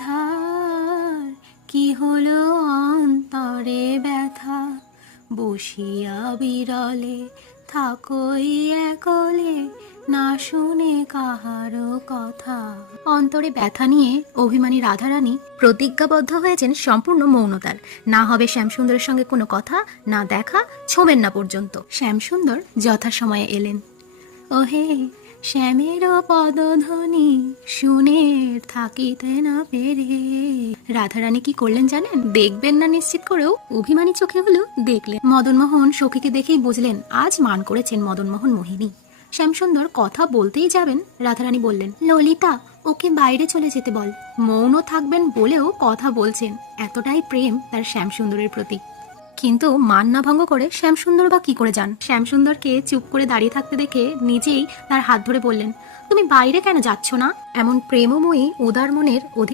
আধার? কি হলো অন্তরে ব্যথা? বসিয়া বিরলে থাকই একলে, না শুনে কাহারও কথা। অন্তরে ব্যথা নিয়ে অভিমানী রাধারানী প্রতিজ্ঞাবদ্ধ হয়েছেন সম্পূর্ণ মৌনতার। না হবে শ্যামসুন্দরের সঙ্গে কোনো কথা, না দেখা, ছোবেন না পর্যন্ত। শ্যামসুন্দর যথাসময়ে এলেন। ওহে শ্যামের পদধ্বনি শুনে থাকিতে না পেরে। রাধারানী কি করলেন জানেন? দেখবেন না নিশ্চিত করেও অভিমানী চোখে হলেও দেখলেন। মদনমোহন সখীকে দেখেই বুঝলেন, আজ মান করেছেন মদনমোহন মোহিনী। শ্যামসুন্দর কথা বলতেই যাবেন, রাধারানী বললেন, ললিতা, ওকে বাইরে চলে যেতে বল। মৌন থাকবেন বলেও কথা বলছেন। এতটাই প্রেম তার শ্যামসুন্দরের প্রতি। কিন্তু মান না ভঙ্গ করে শ্যামসুন্দর বা কি করে যান? শ্যামসুন্দরকে চুপ করে দাঁড়িয়ে থাকতে দেখে নিজেই তার হাত ধরে বললেন, তুমি বাইরে কেন যাচ্ছ না? এমন প্রেমময়ী উদার মনের